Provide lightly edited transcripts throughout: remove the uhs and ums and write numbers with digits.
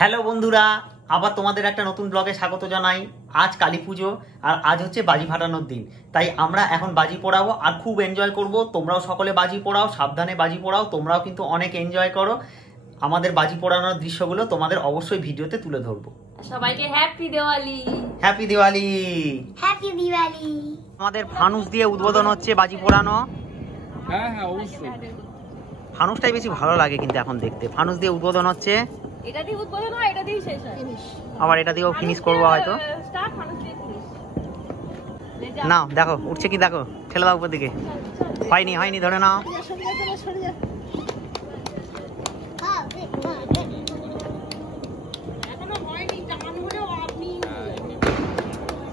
Hello বন্ধুরা, আবার তোমাদের একটা নতুন ব্লগে স্বাগত জানাই। আজ কালী পুজো আর আজ হচ্ছে বাজি ফাটানোর দিন, তাই আমরা এখন বাজি পোড়াবো আর খুব এনজয় করব। তোমরাও সকলে বাজি পোড়াও, সাবধানে বাজি পোড়াও, তোমরাও কিন্তু অনেক এনজয় করো। আমাদের বাজি পোড়ানোর দৃশ্যগুলো তোমাদের অবশ্যই ভিডিওতে তুলে ধরবো। সবাইকে happy Diwali. Happy Diwali. Happy Diwali. আমাদের ফানুস দিয়ে উদ্বোধন হচ্ছে বাজি পোড়ানো। হ্যাঁ হ্যাঁ অবশ্যই। ফানুসটাই বেশি ভালো লাগে কিন্তু এখন দেখতে। ফানুস দিয়ে উদ্বোধন হচ্ছে, এটা দিয়ে উদ্বোধন হয়, এটা দিয়ে শেষ হয়। আবার এটা দিয়েও ফিনিশ করবো হয়তো। স্টার্ট মানুষ দিয়ে ফিনিশ। নাও দেখো উঠছে কি, দেখো ঠেলে দাও উপর দিকে। হয়নি হয়নি, ধরে নাও। এখনো হয়নি, টান হলেও আপনি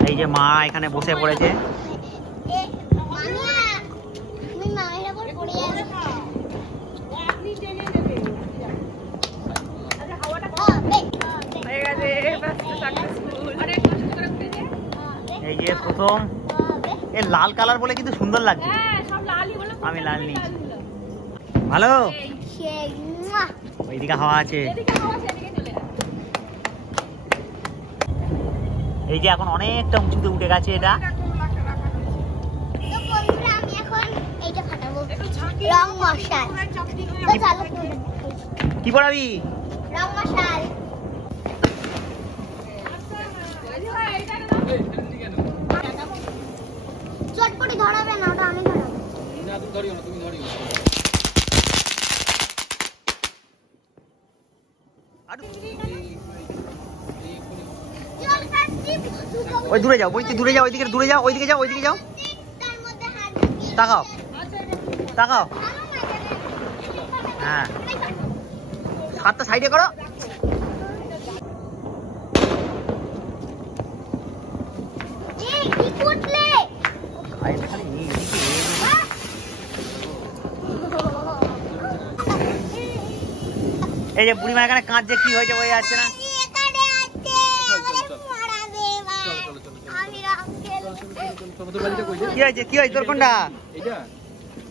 এই যে মা এখানে বসে পড়েছে। আপনি টেনে নেবে। আচ্ছা হাওয়াটা হয়ে গেছে, বাস সাকসেসফুল। আরে কষ্ট করে উঠে যে। এই যে প্রথম এ লাল কালার বলে কিন্তু সুন্দর লাগছে। হ্যাঁ সব লালই বলে। আমি লাল নিয়েছি। ভালো, ওইদিকে হাওয়া আছে। এদিকে হাওয়া আছে, এদিকে চলে আয়। এই যে এখন অনেকটা উঁচুতে উঠে গেছে এটা। রং মশাল কি পড়াবি? রং মশাল চটপটি ধরাবে না, ওটা আমি ধরাবো। না তুমি ধরিও না, তুমি ধরিও। ওই দূরে যাও, বলছি দূরে যাও, ওইদিকে দূরে যাও, ওইদিকে যাও, ওইদিকে যাও। তার মধ্যে হাত ঢুকিয়ে তাকাও তাকাও। হ্যাঁ, হাতটা সাইডে করো। এই কি করলে? এই যে বুড়িমা এখানে কাঁদছে, কি হয়েছে বোঝা যাচ্ছে না। এখানে আছে, আমাদের মারাবে মা। আমি রং খেলবো। তোমাদের বাড়িটা কই যে? কি হয়েছে, কি হয়েছে তোর কোনটা? এইটা?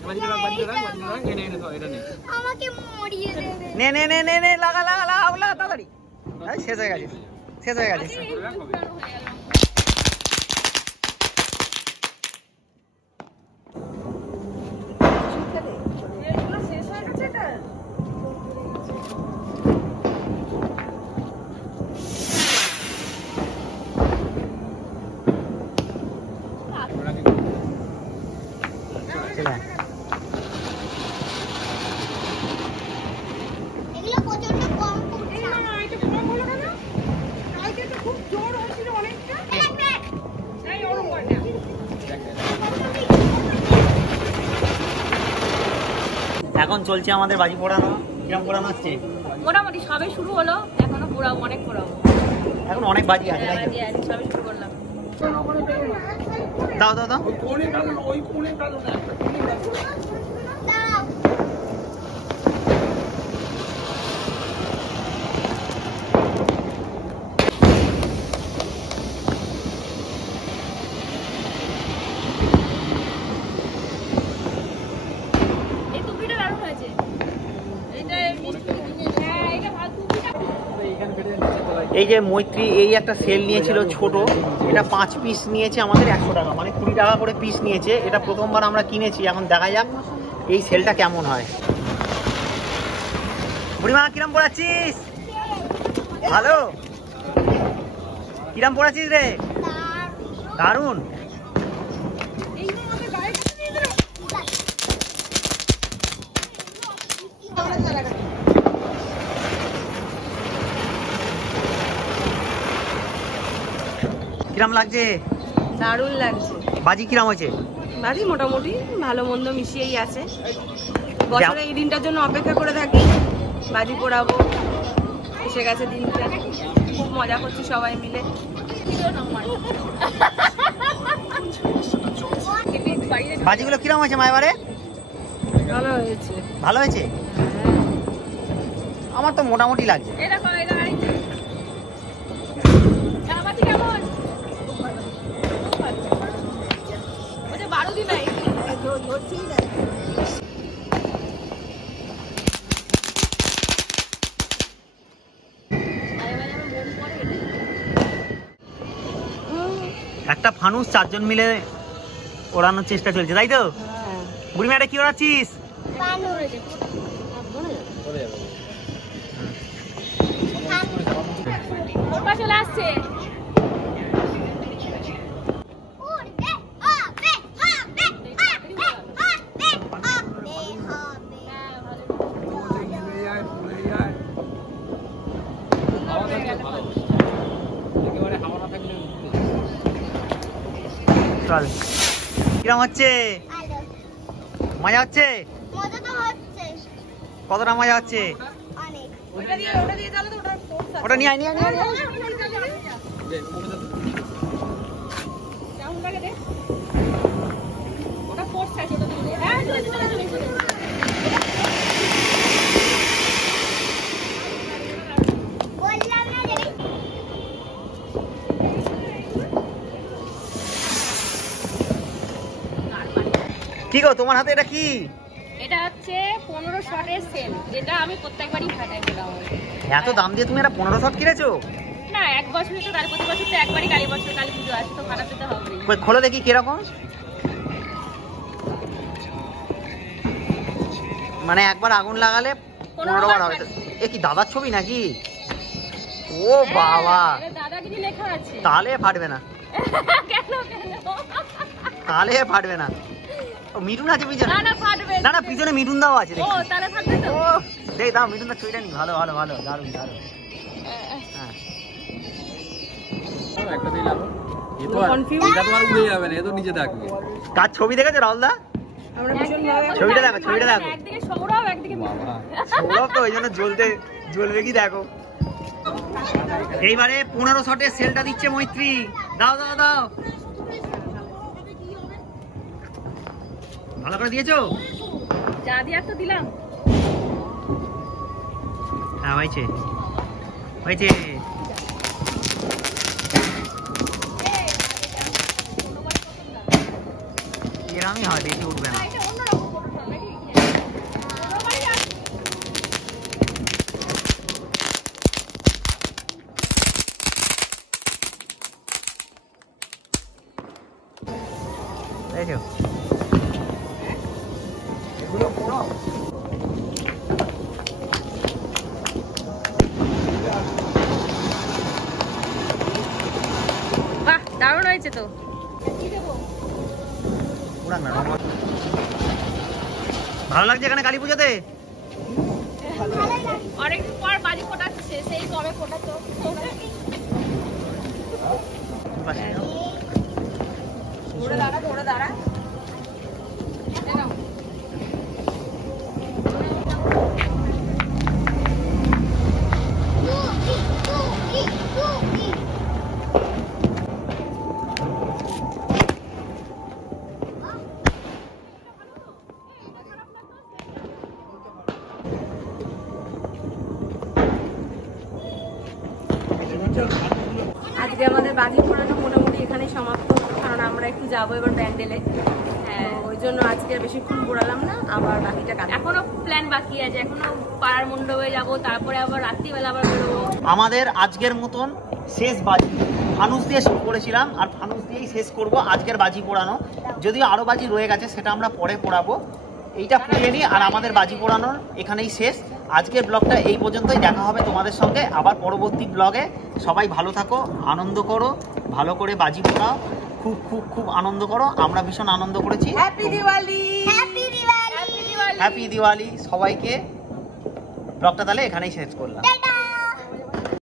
বাড়িটা রাখ, বাড়িটা রাখ, বাড়িটা রাখ। এনে এনে দাও, এটা নে। আমাকে মরিয়ে দেবে। নে নে নে নে নে, লাগা লাগা লাগা লাগা তাড়াতাড়ি। এই শেষ হয়ে গেছে, শেষ হয়ে গেছে। শেষ হয়ে গেছে এটা। চলে আয়। এগুলো প্রচন্ড কম করছে। না এটা কম হলো কেন? কালকে তো খুব জোর হয়েছিল অনেকটা। এই ওরকম করে না। এখন চলছে আমাদের বাজি পোড়ানো। কিরম পোড়ানো হচ্ছে? মোটামুটি সবে শুরু হলো, এখনো পোড়াবো, অনেক পোড়াবো। এখন অনেক বাজি আছে, তাই তো? সবে শুরু করলাম। দাও দাও দাও। ওই কোণে টানো না, ওই কোণে টানো না। দাও। এই টুপিটা দারুণ হয়েছে। এটা মিষ্টি। হ্যাঁ এটা ভালো টুপিটা। এইখানে ফেটে নিচে তলায়। এই যে মৈত্রী এই একটা সেল নিয়েছিল ছোট, এটা 5 পিস নিয়েছে আমাদের 100 টাকা, মানে 20 টাকা করে পিস নিয়েছে। এটা প্রথমবার আমরা কিনেছি, এখন দেখা যাক এই সেলটা কেমন হয়। বুড়িমা কিরম পড়াচ্ছিস? ভালো। কিরম পড়াচ্ছিস রে? দারুন। এই যে আমাদের বাইরে কাছে নিয়ে যাও। কিরম লাগছে? দারুণ লাগছে। বাজি কিরম হয়েছে? বাজি মোটামুটি ভালো মন্দ মিশিয়েই আছে। বছরে এই দিনটার জন্য অপেক্ষা করে থাকি, বাজি পোড়াবো। এসে গেছে দিনটা, খুব মজা করছি সবাই মিলে। বাজিগুলো কিরম হয়েছে মা এবারে? ভালো হয়েছে। ভালো হয়েছে? আমার তো মোটামুটি লাগছে। এই দেখো এটা আরেকটা। জামাটি কেমন? খুব ভালো। ওটা 12 দিন নাই। ধরছি না। একটা ফানুস 4 জন মিলে ওড়ানোর চেষ্টা চলছে, তাই তো? বুড়িমা এটা কি ওড়াচ্ছিস? ওটা চলে আসছে। চল, কিরম হচ্ছে? মজা হচ্ছে? মজা তো হচ্ছে কতটা মজা হচ্ছে? অনেক। ওটা দিয়ে চালো তো, ওটা force আছে। ওটা নিয়ে আয়, নিয়ে আয়, নিয়ে আয়। কেমন লাগে দেখ? ওটা ফোর্স আছে, ওটা দিয়ে দে। হ্যাঁ, চলে চলে চলে চলে। বললাম না রে। কি গো, তোমার হাতে এটা কি? এটা হচ্ছে 15 শটের সেল, যেটা আমি প্রত্যেকবারই ফাটাই দিলাম। এত দাম দিয়ে তুমি এটা 15 শট কিনেছো? না, এক বছরই তো, তার প্রতি বছর তো একবারই কালী বছর কালী পুজো আসে, তো ফাটাতে তো হবেই। কই খোলো দেখি কিরকম। মানে একবার আগুন লাগালে 15 বার হবে। এ কি দাদার ছবি নাকি? ও বাবা, এটা দাদাগিরি লেখা আছে। তাহলে ফাটবে না, কেন কেন? তাহলে ফাটবে না। ও মিঠুন আছে পিছনে? না না, ফাটবে না না, পিছনে মিঠুন দাও আছে ও, দেখি। তাহলে ফাটবে তো। ও দেখ, দাও মিঠুন দা ছবিটা নি। ভালো ভালো ভালো, দারুণ দারুণ। হ্যাঁ, একটা দিয়ে লাগো। এ তো এটা তো আর উড়ে যাবে না, এ তো নিচে থাকবে। কার ছবি দেখেছো রাহুল দা? আমরা ভীষণ ভাবে ছবিটা দেখো, ছবিটা দেখো। একদিকে সৌরভ, একদিকে মিঠুন। বাবা, সৌরভ তো ওই জন্য জ্বলবে কি দেখো। এইবারে 15 শটের সেলটা দিচ্ছে মৈত্রী। দাও দাও দাও, ভালো করে দিয়েছো? যা দিয়ে তো দিলাম। হ্যাঁ হয়েছে হয়েছে। এরমই হয়, বেশি উঠবে না। এটা অন্যরকম ফটো নাকি? কোনোবারই আসে। দেখো বাহ, দারুণ হয়েছে তো। উড়ান না। ভালো লাগছে এখানে কালী পুজোতে? অনেকদিন পর বাজি ফোটাচ্ছে, সেই কবে ফোটাতো। ঘুরে দাঁড়া, ঘুরে দাঁড়া। আজকে আমাদের বাজি পোড়ানো মোটামুটি এখানেই সমাপ্ত, কারণ আমরা একটু যাবো এবার প্যান্ডেলে। হ্যাঁ, ওই জন্য আজকে আর বেশিক্ষণ পোড়ালাম না, আবার বাকিটা কাজ। এখনো প্ল্যান বাকি আছে, এখনো পাড়ার মণ্ডপে যাব, তারপরে আবার রাত্রিবেলা আবার বেরোবো। আমাদের আজকের মতন শেষ বাজি ফানুস দিয়ে শুরু করেছিলাম, আর ফানুস দিয়েই শেষ করব আজকের বাজি পোড়ানো। যদিও আরও বাজি রয়ে গেছে, সেটা আমরা পরে পোড়াবো। এইটা পুড়িয়ে নিই, আর আমাদের বাজি পোড়ানোর এখানেই শেষ। আজকের ব্লগটা এই পর্যন্তই। দেখা হবে তোমাদের সঙ্গে আবার পরবর্তী ব্লগে। সবাই ভালো থাকো, আনন্দ করো, ভালো করে বাজি পোড়াও, খুব খুব খুব আনন্দ করো। আমরা ভীষণ আনন্দ করেছি। Happy Diwali. Happy Diwali. Happy Diwali সবাইকে। ব্লগটা তাহলে এখানেই শেষ করলাম। টাটা।